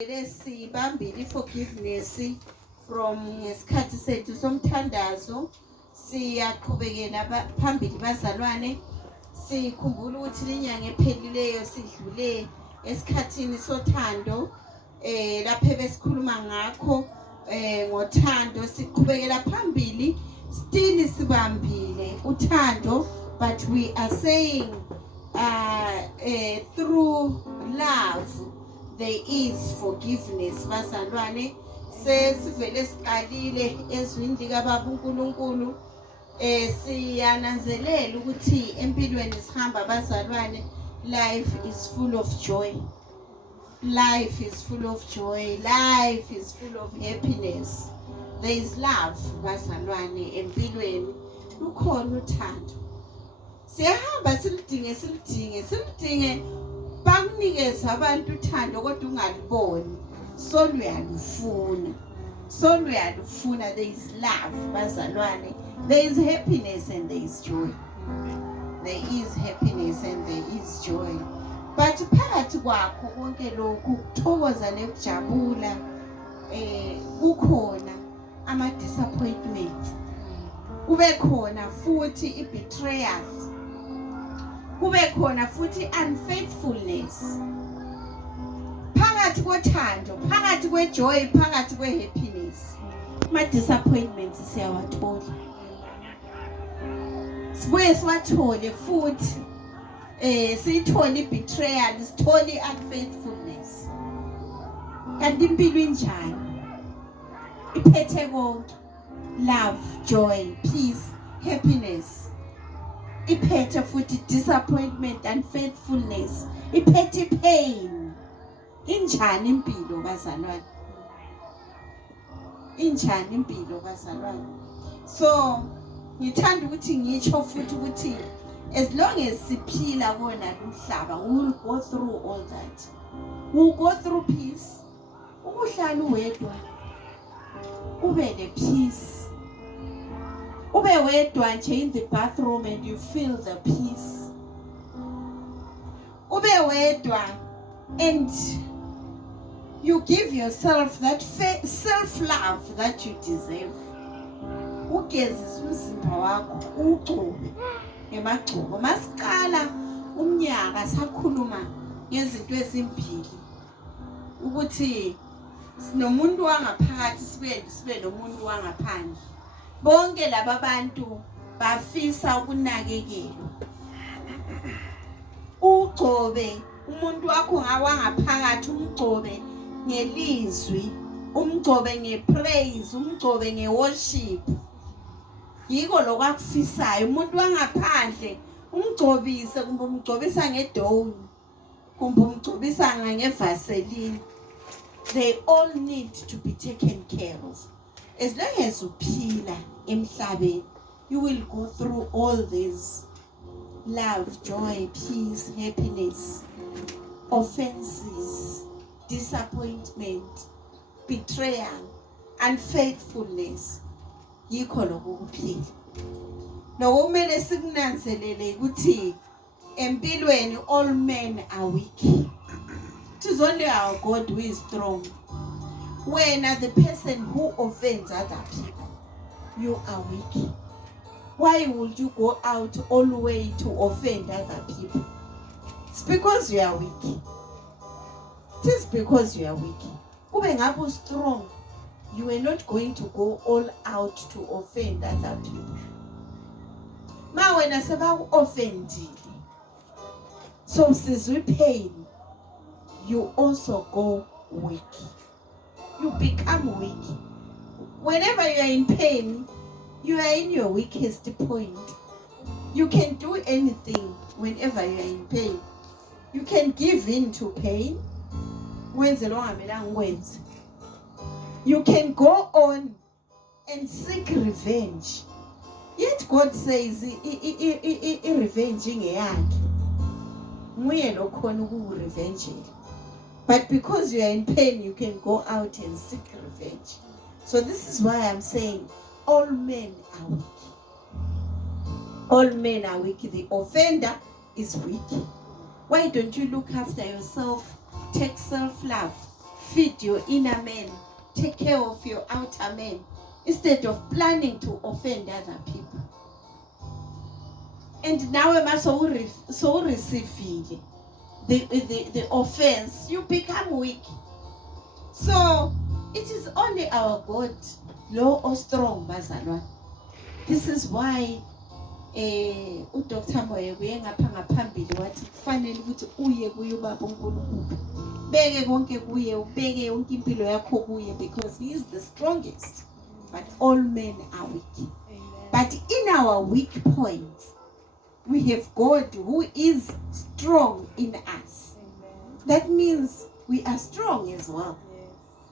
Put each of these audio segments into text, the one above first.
Sibambile forgiveness from ngesikhathi sethu somthandazo. Siyaqhubekela phambili bazalwane. Sikhumbula ukuthi linyanga ephelileyo sidlule esikhathini sothando lapho besikhuluma ngakho ngothando. Siqhubekela phambili still sibambile uthando, but we are saying through love there is forgiveness. Bazalwane, sesivele siqalile ezwini lika baba uNkulunkulu. Siyananzelela ukuthi empilweni sihamba bazalwane, life is full of joy. Life is full of joy. Life is full of happiness. There is love bazalwane empilweni. Lukhona uthando. Siyahamba silidinge bakunikeza abantu uthando kodwa ungaliboni. So luyalufuna. There is love bazalwane. There is happiness and there is joy. There is happiness and there is joy. But phakathi kwakho konke lokhu kuthokoza nekujabula kukhona ama disappointments. Kube khona futhi i-betrayal. Kube khona futhi unfaithfulness. Phakathi kothando, phakathi kwejoy, phakathi kwehappiness. Ma disappointments siyawathola. Sibuye siwathole futhi siyithole i-betrayal, sithole i-unfaithfulness. Kanti impilo injani? Iphethe konke. Love, joy, peace, happiness. Iphethe futhi disappointment and unfaithfulness. Iphethe pain. Injani impilo bazalwane? Injani impilo bazalwane? So ngithanda ukuthi ngitsho futhi ukuthi as long as siphila kona lumhlaba, we will go through all that. We will go through peace. Ukuhlala uwedwa ube ne peace. Ube wedwa nje in the bathroom and you feel the peace. Ube wedwa and you give yourself that self-love that you deserve. Ugezisa umzimba wakho, ugcobe ngemagcobo. Masiqala umnyaka sakhuluma ngezinto ezimbili ukuthi sinomuntu wangaphakathi sibe nomuntu wangaphandle. Bonke laba bantu bafisa ukunakekelwa. Ugcobe umuntu wakho wangaphakathi, umgcobe ngelizwi, umgcobe ngepraise, umgcobe ngeworship. Yiko lokwakufisayo. Umuntu wangaphandle umgcobise, kumbe umgcobisa ngedone, kumbe umgcobisa ngevaseline. They all need to be taken care of. As long as uphila emhlabeni, you will go through all these: love, joy, peace, happiness, offenses, disappointment, betrayal, unfaithfulness. Yikho lokho kuphila. Nokumele sikunanzelele ukuthi empilweni all men are weak. It is only our God who is strong. When the person who offends other people, you are weak. Why would you go out all the way to offend other people? It's because you are weak. It is because you are weak. Kube ngabe strong, you were not going to go all out to offend other people. Ma wena seba offendile, so sizwe pain, you also go weak. You become weak. Whenever you are in pain, you are in your weakest point. You can do anything whenever you are in pain. You can give in to pain. You can go on and seek revenge. Yet God says, revenge ngeyakhe. Nguye lo khona ukurevenge. But because you are in pain, you can go out and seek revenge. So this is why I'm saying all men are weak. All men are weak. The offender is weak. Why don't you look after yourself? Take self-love. feed your inner man, take care of your outer man, instead of planning to offend other people. And now I must so receive the offense, you become weak. So it is only our God, low or strong, bazalwane. This is why uDr. Moyo uyengapha ngaphambili wathi kufanele ukuthi uye kuye ubaba uNkulunkulu. Beke konke kuye, ubeke yonke impilo yakho kuye, because he is the strongest. But all men are weak. But in our weak points, we have God who is strong in us. That means we are strong as well.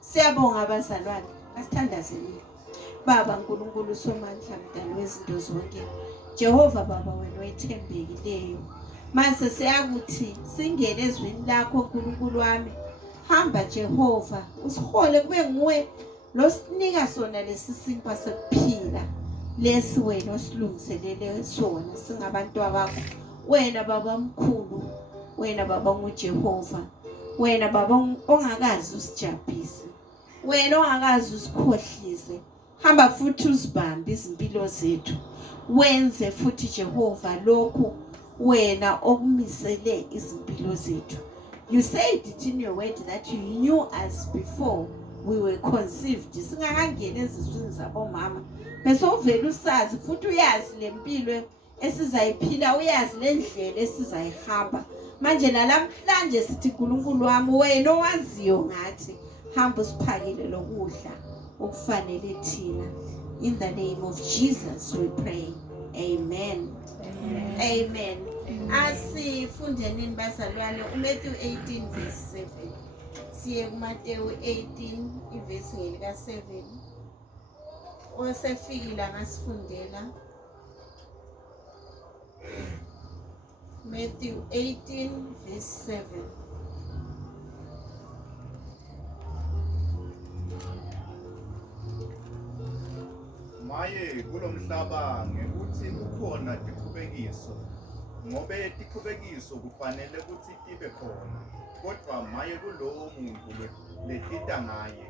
Siyabonga bazalwane, asithandazeni. Baba uNkulunkulu somandla mdali wezinto zonke. Jehova baba wena wethembekileyo. Mase siyakuthi singene ezwini lakho uNkulunkulu wami. Hamba Jehova, usihole kube nguwe lo sinika sona lesi simpa sekuphila. Lesi wena osilungiselele sona singabantu bakho. Wena baba omkhulu, wena baba nguJehova. Wena baba ongakazi usijabhise. Wena ongakazi usikhohlise. Hamba futhi usibambe izimpilo zethu. Wenze futhi Jehova lokho wena okumisele izimpilo zethu. You said it in your word that you knew us before we were conceived. Singakangena eziswini zabomama. Bese uvela usazi futhi uyazi lempilo esizayiphila, uyazi lendlela esizayihamba. Manje nalamhlanje sithi uNkulunkulu wami wena owaziyo ngathi hamba usiphakele lokudla okufanele thina. In the name of Jesus we pray. Amen. Amen. Amen. Asifundeni bazalwane uMatthew 18 verse 7. Siye kuMateyu 18 iverse ngelika 7. Osefikile ngasifundela. Matthew 18 verse 7. Maye kulomhlaba ngekuthi kukhona tikhubekiso, ngobe tikhubekiso kufanele ukuthi tibe khona, kodwa maye kulowo muntu letita ngaye.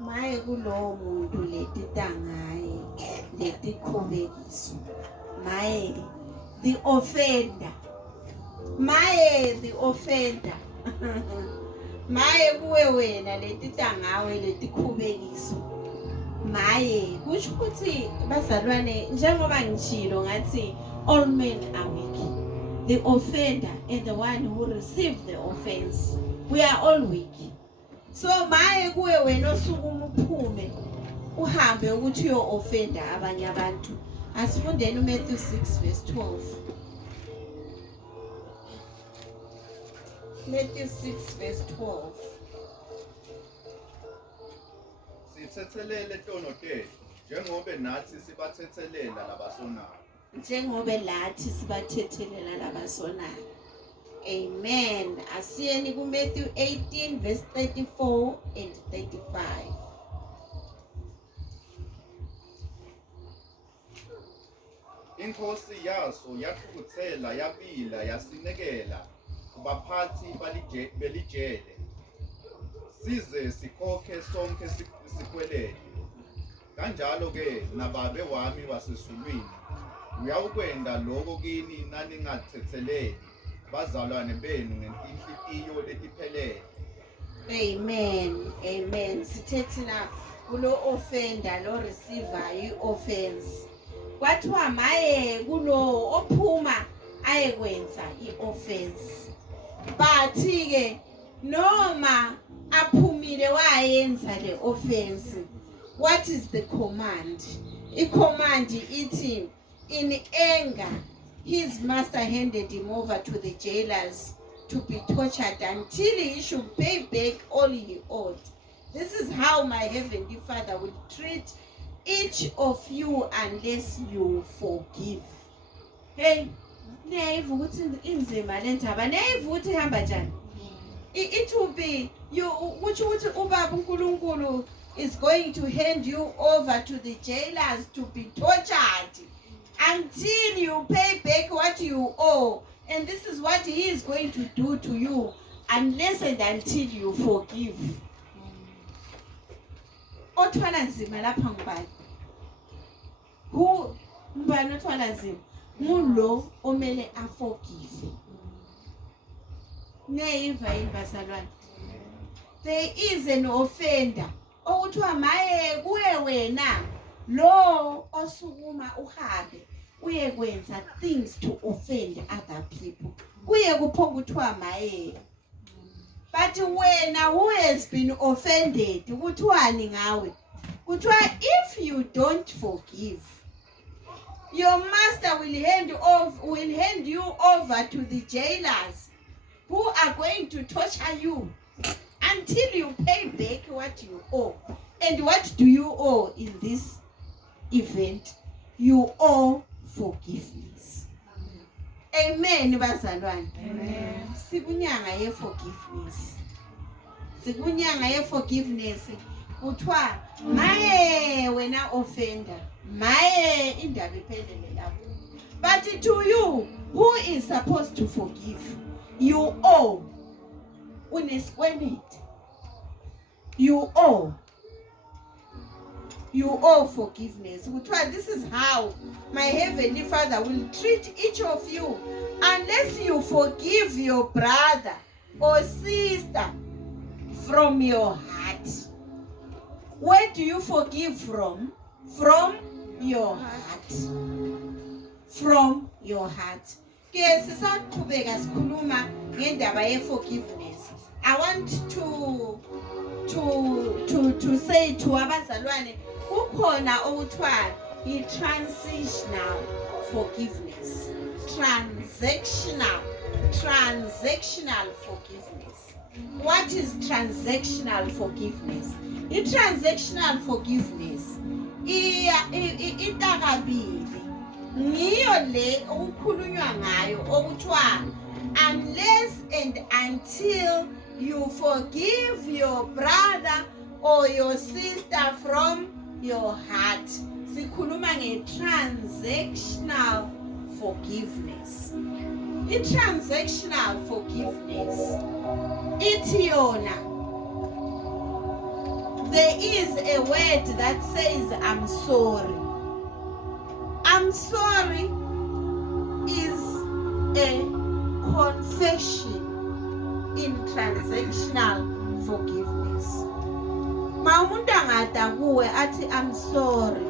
Maye kulowo muntu letita ngaye letikhubekiso. Maye the offender. Maye the offender. Maye kuwe wena letita ngawe letikhubekiso. Maye kusho ukuthi bazalwane njengoba ngishilo ngathi all men are weak. The offender and the one who received the offense, we are all weak. So maye kuwe wena osukuma uphume uhambe ukuthi uyo offender abanye abantu. Asifundeni uMatthew 6 verse 12. Matthew 6 verse 12. Sithethelele tono tethu njengobe nathi sibathethelela labasonayo. Njengobe lathi sibathethelela labasonayo. Amen. Asiyeni kuMatthew 18 verse 34 and 35. Inkosi yaso yathukuthela yabila yasinekela kubaphathi belijele. Size sikhokhe sonke sikwelede. Kanjalo ke nababe wami basesulwini uyawukwenda lokho kini naningathetheleli bazalwane benu ngenhlitiyo letiphelele. Amen. Amen. Sithethina kulo offender lo receiver i-offense. Kwathiwa maye kulo ophuma ayekwenza i-offense. But ke noma aphumile wayenza le offense, what is the command? I-command ithi in anger his master handed him over to the jailers to be tortured until he should pay back all he owed. This is how my heavenly Father will treat each of you unless you forgive. Hey, niyayiva ukuthi inzima lendaba, niyayiva ukuthi ihamba njani? It will be you ukuthi ubaba uNkulunkulu is going to hand you over to the jailers to be tortured until you pay back what you owe. And this is what he is going to do to you unless and until you forgive. Othwala nzima lapha ngubani? Ngubani othwala nzima? Ngulo omele aforgive. Neyiva bazalwane. There is an offender. Okuthiwa maye kuwe wena lo osukuma uhambe uye kwenza things to offend other people. Kuye kuphokuthiwa maye. But wena who has been offended, kuthiwani ngawe? Kuthiwa if you don't forgive, your master will hand you over to the jailers who are going to torture you until you pay back what you owe. And what do you owe in this event? You owe forgiveness. Amen, bazalwane. Amen. Sikunyanga ye forgiveness. Sikunyanga ye forgiveness. Kuthiwa maye wena offender. Maye indaba iphelele lapho. But to you who is supposed to forgive, you owe uneskweleti. You owe forgiveness. This is how my heavenly Father will treat each of you unless you forgive your brother or sister from your heart. Where do you forgive from? From your heart. From your heart. Ke sisaqhubeka sikhuluma ngendaba ye forgiveness. I want to say to abazalwane kukhona okuthiwa i-transitional forgiveness. Transactional forgiveness. What is transactional forgiveness? I-transactional forgiveness itakabili ngiyo le okukhulunywa ngayo okuthiwa unless and until you forgive your brother or your sister from your heart. Sikhuluma nge-transactional forgiveness. I-transactional forgiveness ithi yona, there is a word that says I'm sorry. I'm sorry is a confession in transactional forgiveness. Ma umuntu angada kuwe athi I'm sorry.